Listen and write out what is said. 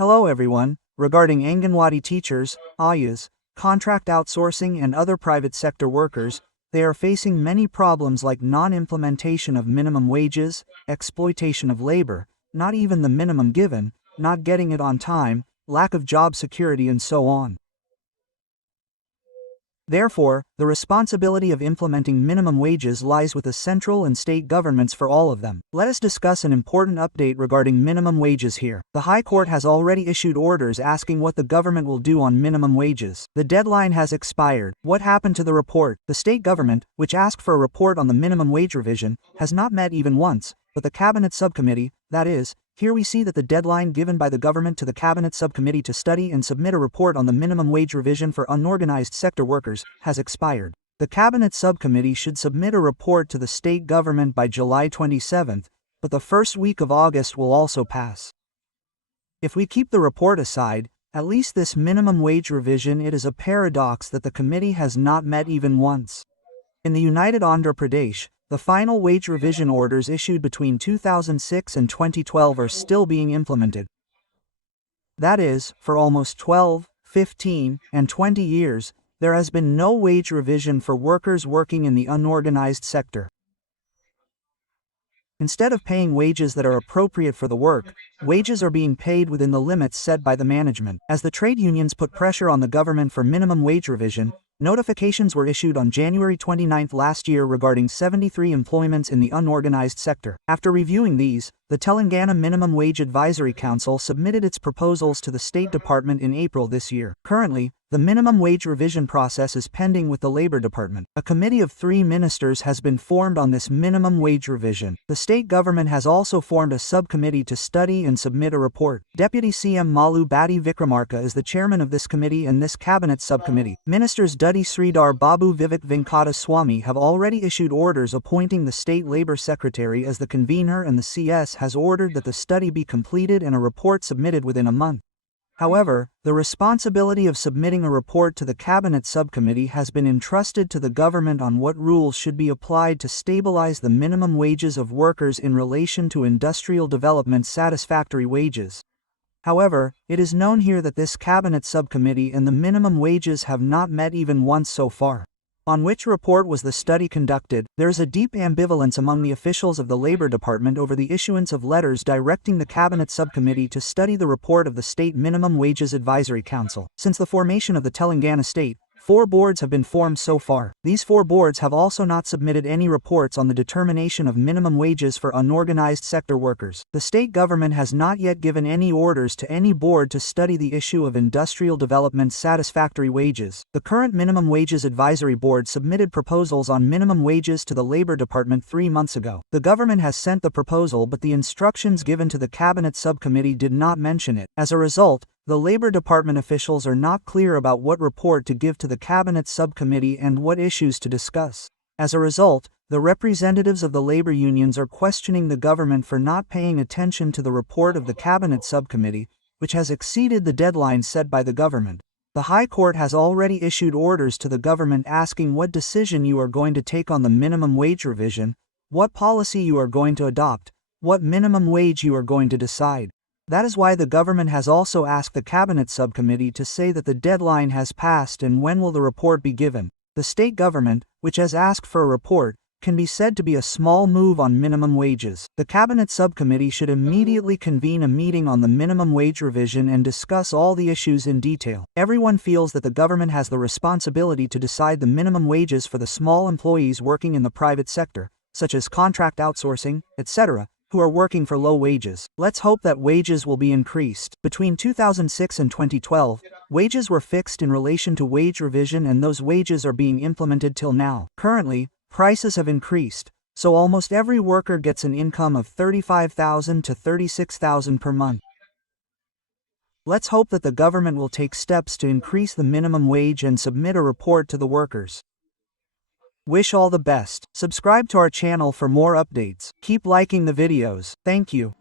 Hello everyone. Regarding Anganwadi teachers, ayas, contract outsourcing and other private sector workers, they are facing many problems like non-implementation of minimum wages, exploitation of labor, not even the minimum given, not getting it on time, lack of job security and so on. Therefore, the responsibility of implementing minimum wages lies with the central and state governments for all of them. Let us discuss an important update regarding minimum wages here. The High Court has already issued orders asking what the government will do on minimum wages. The deadline has expired. What happened to the report? The state government, which asked for a report on the minimum wage revision, has not met even once, but the Cabinet Subcommittee, that is, here we see that the deadline given by the government to the Cabinet Subcommittee to study and submit a report on the minimum wage revision for unorganized sector workers has expired. The Cabinet Subcommittee should submit a report to the state government by July 27th, but the first week of August will also pass. If we keep the report aside, at least this minimum wage revision, it is a paradox that the committee has not met even once. In the United Andhra Pradesh, the final wage revision orders issued between 2006 and 2012 are still being implemented. That is, for almost 12, 15, and 20 years, there has been no wage revision for workers working in the unorganized sector. Instead of paying wages that are appropriate for the work, wages are being paid within the limits set by the management. As the trade unions put pressure on the government for minimum wage revision, notifications were issued on January 29 last year regarding 73 employments in the unorganized sector. After reviewing these, the Telangana Minimum Wage Advisory Council submitted its proposals to the State Department in April this year. Currently, the minimum wage revision process is pending with the Labor Department. A committee of 3 ministers has been formed on this minimum wage revision. The state government has also formed a subcommittee to study and submit a report. Deputy CM Malu Batti Vikramarka is the chairman of this committee and this cabinet subcommittee. Ministers Duddy Sridhar Babu Vivek Venkata Swamy have already issued orders appointing the State Labor Secretary as the convener, and the CS has ordered that the study be completed and a report submitted within a month. However, the responsibility of submitting a report to the Cabinet Subcommittee has been entrusted to the government on what rules should be applied to stabilize the minimum wages of workers in relation to industrial development satisfactory wages. However, it is known here that this Cabinet Subcommittee and the minimum wages have not met even once so far. On which report was the study conducted? There is a deep ambivalence among the officials of the Labor Department over the issuance of letters directing the Cabinet Subcommittee to study the report of the State Minimum Wages Advisory Council. Since the formation of the Telangana state, 4 boards have been formed so far. These 4 boards have also not submitted any reports on the determination of minimum wages for unorganized sector workers. The state government has not yet given any orders to any board to study the issue of industrial development satisfactory wages. The current Minimum Wages Advisory Board submitted proposals on minimum wages to the Labor Department 3 months ago. The government has sent the proposal, but the instructions given to the Cabinet Subcommittee did not mention it. As a result, the Labor Department officials are not clear about what report to give to the Cabinet Subcommittee and what issues to discuss. As a result, the representatives of the labor unions are questioning the government for not paying attention to the report of the Cabinet Subcommittee, which has exceeded the deadline set by the government. The High Court has already issued orders to the government asking what decision you are going to take on the minimum wage revision, what policy you are going to adopt, what minimum wage you are going to decide. That is why the government has also asked the Cabinet Subcommittee to say that the deadline has passed and when will the report be given. The state government, which has asked for a report, can be said to be a small move on minimum wages. The Cabinet Subcommittee should immediately convene a meeting on the minimum wage revision and discuss all the issues in detail. Everyone feels that the government has the responsibility to decide the minimum wages for the small employees working in the private sector, such as contract outsourcing, etc., who are working for low wages. Let's hope that wages will be increased. Between 2006 and 2012, wages were fixed in relation to wage revision, and those wages are being implemented till now. Currently, prices have increased, so almost every worker gets an income of 35,000 to 36,000 per month. Let's hope that the government will take steps to increase the minimum wage and submit a report to the workers. Wish all the best. Subscribe to our channel for more updates. Keep liking the videos. Thank you.